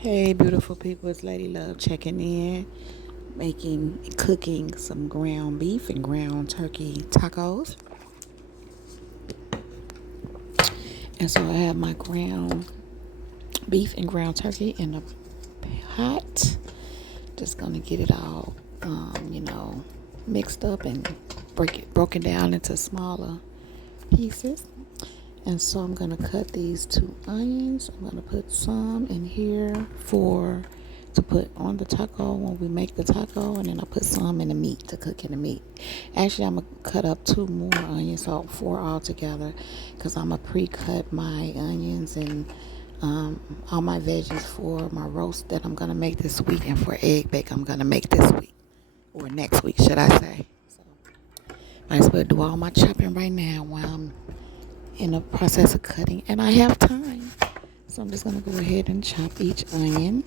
Hey, beautiful people, it's Lady Love checking in, cooking some ground beef and ground turkey tacos. And so I have my ground beef and ground turkey in a pot. Just gonna get it all, mixed up and broken down into smaller pieces. And so I'm gonna cut these 2 onions. I'm gonna put some in here to put on the taco when we make the taco, and then I put some in the meat to cook in the meat. Actually, I'm gonna cut up 2 more onions, so 4 altogether, because I'm gonna pre-cut my onions and all my veggies for my roast that I'm gonna make this week, and for egg bake I'm gonna make this week or next week, should I say? So might as well do all my chopping right now while I'm in the process of cutting, and I have time. So I'm just gonna go ahead and chop each onion.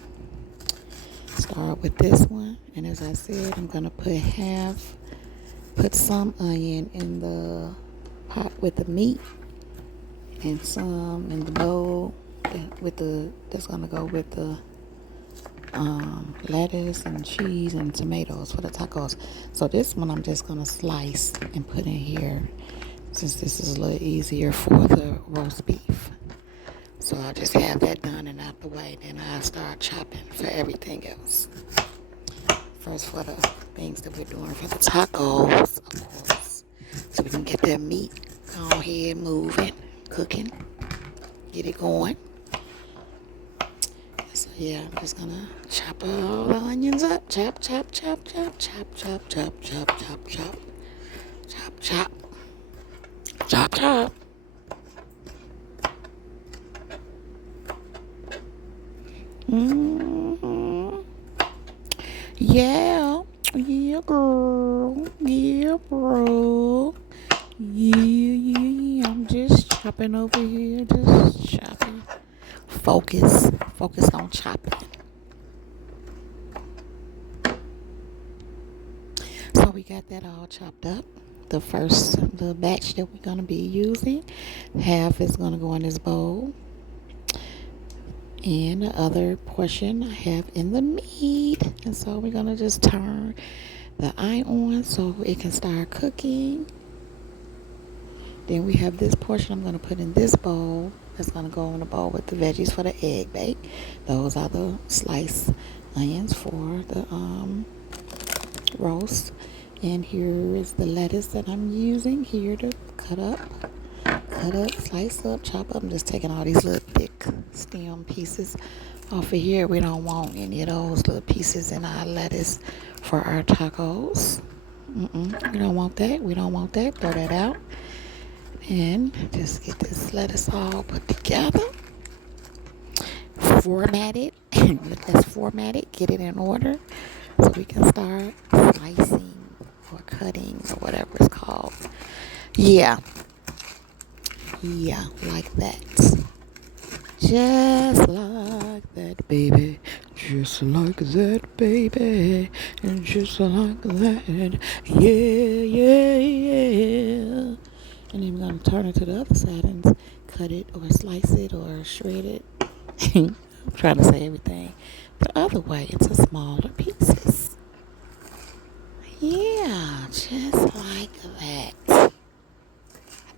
Start with this one, and as I said, I'm gonna put some onion in the pot with the meat, and some in the bowl that's gonna go with the lettuce and cheese and tomatoes for the tacos. So this one I'm just gonna slice and put in here, since this is a little easier for the roast beef. So I'll just have that done and out the way. Then I'll start chopping for everything else. First for the things that we're doing for the tacos, of course. So we can get that meat go ahead moving, cooking, get it going. So yeah, I'm just gonna chop all the onions up. Chop, chop, chop, chop, chop, chop, chop, chop, chop, chop. Chop, chop. Chop, chop. Mm-hmm. Yeah. Yeah, girl. Yeah, bro. Yeah, yeah, yeah. I'm just chopping over here. Just chopping. Focus. Focus on chopping. So we got that all chopped up. The batch that we're going to be using, half is going to go in this bowl. And the other portion I have in the meat. And so we're going to just turn the eye on so it can start cooking. Then we have this portion I'm going to put in this bowl. That's going to go in the bowl with the veggies for the egg bake. Those are the sliced onions for the roast. And here is the lettuce that I'm using here to cut up, slice up, chop up. I'm just taking all these little thick stem pieces off of here. We don't want any of those little pieces in our lettuce for our tacos. We don't want that. We don't want that. Throw that out. And just get this lettuce all put together. Format it. Let's format it. Get it in order so we can start slicing or cutting or whatever it's called. Yeah, like that. Just like that, baby. Just like that, baby. And just like that. Yeah, yeah, yeah. And then we're going to turn it to the other side and cut it or slice it or shred it. I'm trying to say everything the other way into smaller pieces. Yeah, just like that. I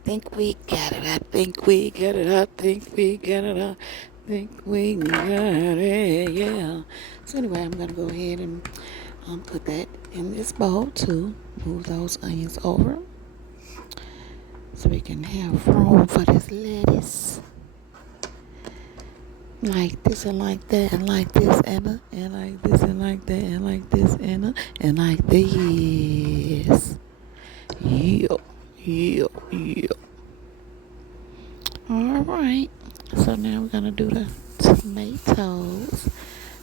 think we got it. I think we got it. I think we got it. I think we got it. Yeah. So anyway, I'm going to go ahead and put that in this bowl too. Move those onions over so we can have room for this lettuce. Like this and like that and like this and like this and like that and like this and like this. Yeah, yeah, yeah. All right. So now we're gonna do the tomatoes.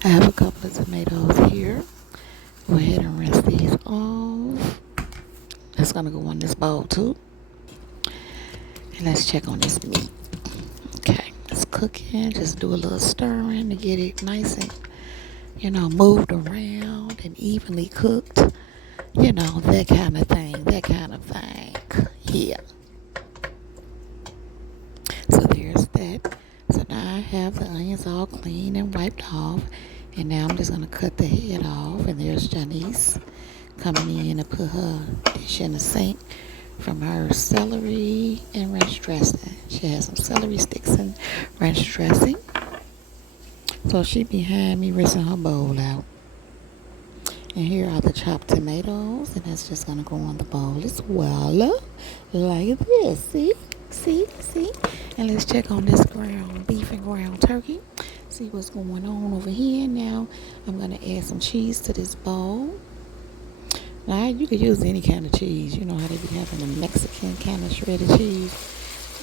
I have a couple of tomatoes here. Go ahead and rinse these off. That's gonna go in this bowl too. And let's check on this meat. Okay, it's cooking. Just do a little stirring to get it nice and, moved around and evenly cooked. That kind of thing. Yeah. So there's that. So now I have the onions all clean and wiped off. And now I'm just going to cut the head off. And there's Janice coming in to put her dish in the sink from her celery and ranch dressing. She has some celery sticks and ranch dressing. So she behind me rinsing her bowl out. And here are the chopped tomatoes, and that's just gonna go on the bowl as well, like this. See. And let's check on this ground beef and ground turkey. See what's going on over here. Now I'm gonna add some cheese to this bowl. Now you could use any kind of cheese. You know how they be having a Mexican kind of shredded cheese.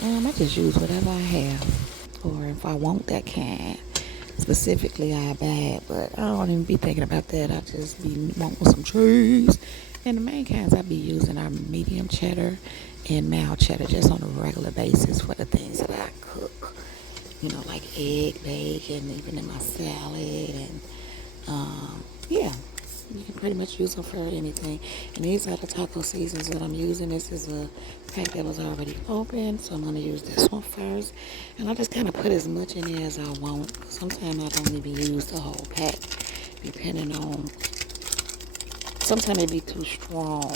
I just use whatever I have, or if I want that kind. Specifically, I buy it, but I don't even be thinking about that. I just be wanting some cheese. And the main kinds I be using are medium cheddar and mild cheddar, just on a regular basis for the things that I cook. You know, like egg, bacon, even in my salad, and yeah. You can pretty much use them for anything. And these are the taco seasons that I'm using. This is a pack that was already open, so I'm going to use this one first. And I just kind of put as much in there as I want. Sometimes I don't even use the whole pack, depending on... Sometimes it be too strong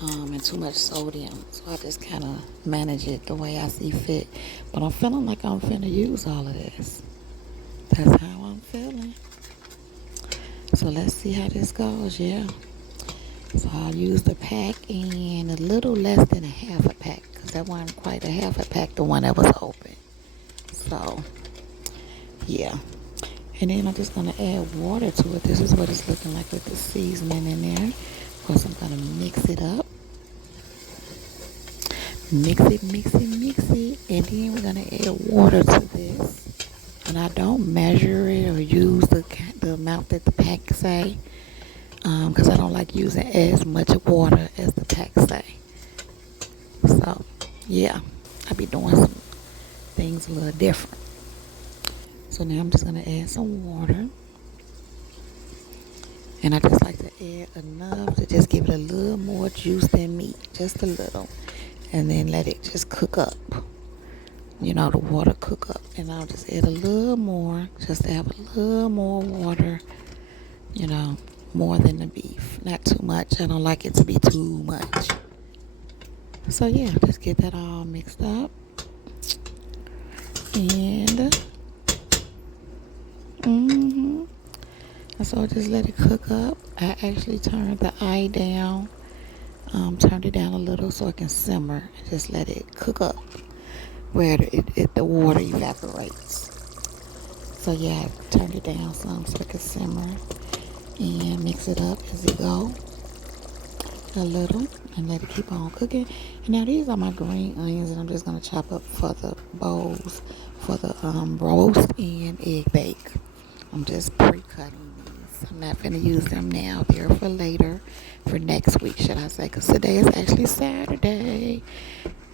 and too much sodium. So I just kind of manage it the way I see fit. But I'm feeling like I'm finna use all of this. That's how I'm feeling. So let's see how this goes, yeah. So I'll use the pack and a little less than a half a pack, because that wasn't quite a half a pack, the one that was open. So, yeah. And then I'm just going to add water to it. This is what it's looking like with the seasoning in there. Of course, I'm going to mix it up. Mix it. And then we're going to add water to this. And I don't measure it or use the amount that the pack say, because I don't like using as much water as the pack say. So, yeah, I be doing some things a little different. So now I'm just going to add some water. And I just like to add enough to just give it a little more juice than meat, just a little. And then let it just cook up. You know, the water cook up. And I'll just add a little more, just to have a little more water, you know, more than the beef. Not too much. I don't like it to be too much. So, yeah, just get that all mixed up. And, so just let it cook up. I actually turned the eye down, turned it down a little so it can simmer. Just let it cook up where the water evaporates. So yeah, I turned it down some so it can simmer and mix it up as it go a little and let it keep on cooking. And now these are my green onions, and I'm just going to chop up for the bowls for the roast and egg bake. I'm just pre-cutting these. I'm not going to use them now. They're for later, for next week, should I say, because today is actually Saturday.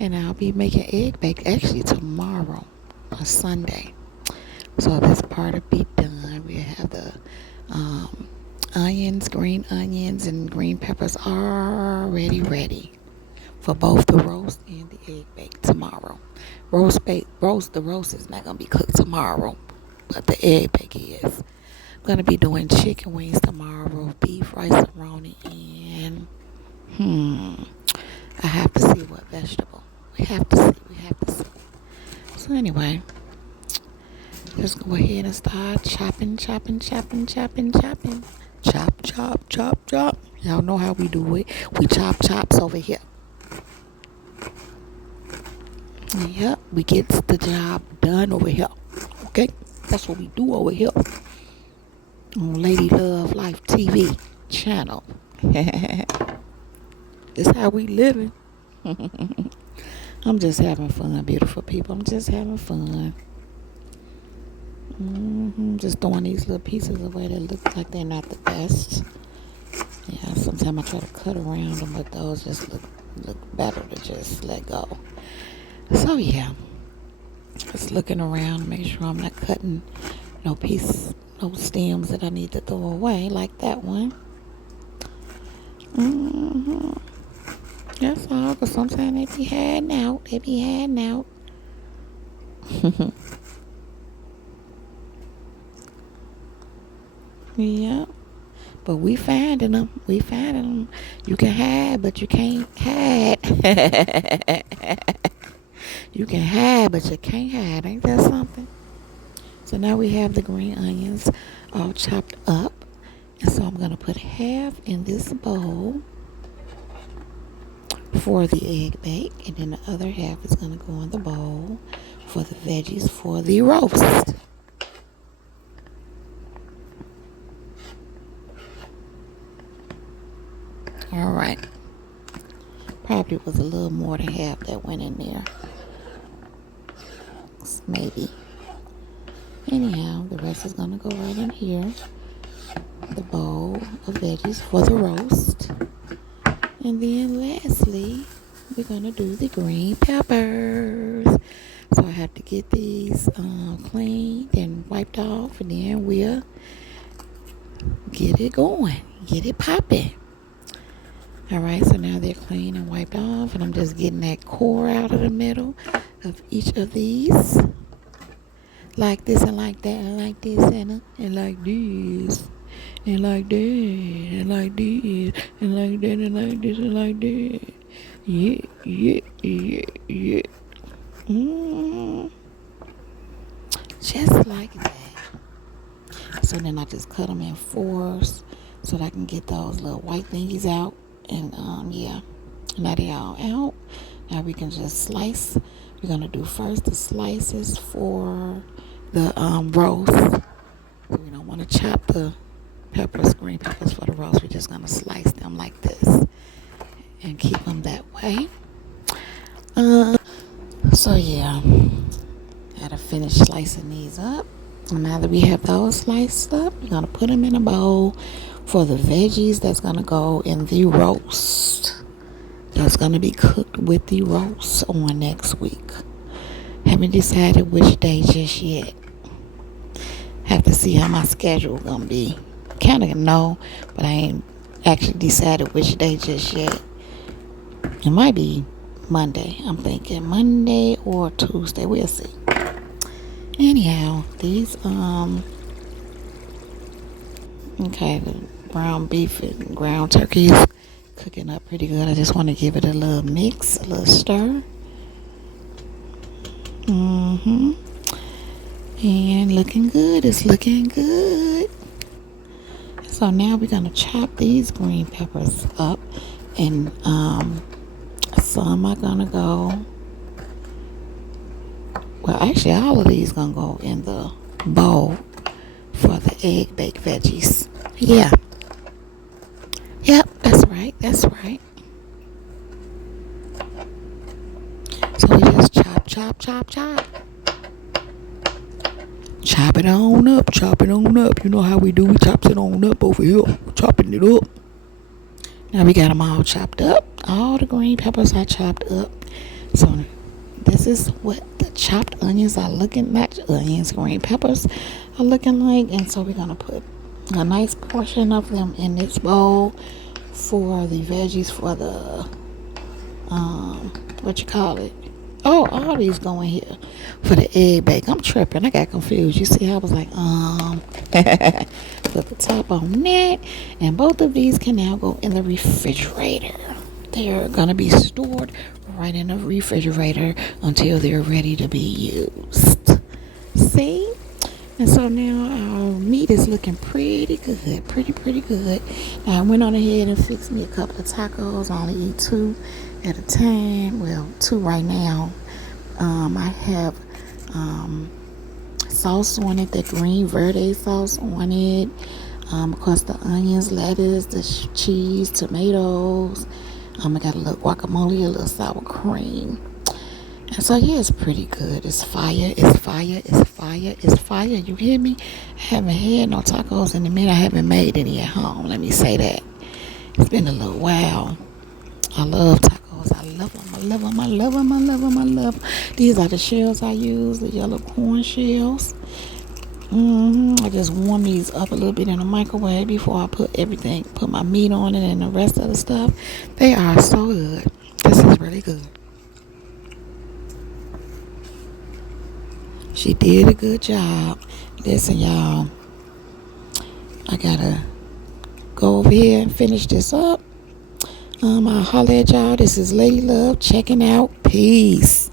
And I'll be making egg bake actually tomorrow, on Sunday. So this part will be done. We have the onions, green onions, and green peppers already ready for both the roast and the egg bake tomorrow. The roast is not going to be cooked tomorrow, but the egg bake is. I'm going to be doing chicken wings tomorrow, beef, rice-a-roni, and I have to see what vegetable. We have to see. So anyway, just go ahead and start chopping. Chop. Y'all know how we do it. We chops over here. Yep, we get the job done over here. Okay? That's what we do over here. On Lady Love Life TV channel. This how we living. I'm just having fun, beautiful people. I'm just having fun. Just throwing these little pieces away that look like they're not the best. Yeah, sometimes I try to cut around them, but those just look better to just let go. So yeah, just looking around, make sure I'm not cutting no stems that I need to throw away, like that one. That's all, because sometimes they be hiding out. Yeah. But we finding them. We finding them. You can hide, but you can't hide. You can hide, but you can't hide. Ain't that something? So now we have the green onions all chopped up. And so I'm going to put half in this bowl for the egg bake. And then the other half is going to go in the bowl for the veggies for the roast. All right. Probably was a little more than half that went in there. Maybe. Anyhow, the rest is going to go right in here. The bowl of veggies for the roast. And then lastly, we're going to do the green peppers. So I have to get these cleaned and wiped off. And then we'll get it going. Get it popping. Alright, so now they're clean and wiped off. And I'm just getting that core out of the middle of each of these. Like this and like that and like this and like this. And like that and like this. And like that and like this and like that. Yeah, yeah, yeah, yeah. Just like that. So then I just cut them in fours so that I can get those little white thingies out. And yeah, now they all out. Now we can just slice. We're gonna do first the slices for the roast. So we don't want to chop the peppers, green peppers for the roast. We're just gonna slice them like this and keep them that way. So yeah, gotta finish slicing these up. And now that we have those sliced up, we're gonna put them in a bowl for the veggies that's gonna go in the roast. That's gonna be cooked with the roast on next week. Haven't decided which day just yet. Have to see how my schedule gonna be. Kind of know, but I ain't actually decided which day just yet. It might be Monday. I'm thinking Monday or Tuesday. We'll see. Anyhow, these okay, the ground beef and ground turkey is cooking up pretty good. I just want to give it a little mix, a little stir. And looking good. It's looking good. So now we're gonna chop these green peppers up, and some are gonna go. Well, actually, all of these gonna go in the bowl for the egg baked veggies. Yeah. Yep, that's right. That's right. So we just chop, chop, chop, chop. Chop it on up, chop it on up. You know how we do. We chops it on up over here. Chopping it up. Now we got them all chopped up. All the green peppers are chopped up. So this is what the chopped onions are looking like. Onions, green peppers are looking like. And so we're going to put a nice portion of them in this bowl for the veggies for the, what you call it? Oh, all these going here for the egg bake. I'm tripping. I got confused. You see, I was like, put the top on that. And both of these can now go in the refrigerator. They're going to be stored right in the refrigerator until they're ready to be used. See? And so now our meat is looking pretty good. Pretty good. Now I went on ahead and fixed me a couple of tacos. I only eat 2 at a time. Well, 2 right now. I have sauce on it, the green verde sauce on it. Of course, the onions, lettuce, the cheese, tomatoes. I got a little guacamole, a little sour cream. And so, yeah, it's pretty good. It's fire, it's fire, it's fire, it's fire. You hear me? I haven't had no tacos in a minute. I haven't made any at home. Let me say that. It's been a little while. I love tacos. I love them. I love them. I love them. I love them. I love them. These are the shells I use, the yellow corn shells. I just warm these up a little bit in the microwave before I put my meat on it and the rest of the stuff. They are so good. This is really good. She did a good job. Listen, y'all. I gotta go over here and finish this up. I'll holler at y'all. This is Lady Love checking out. Peace.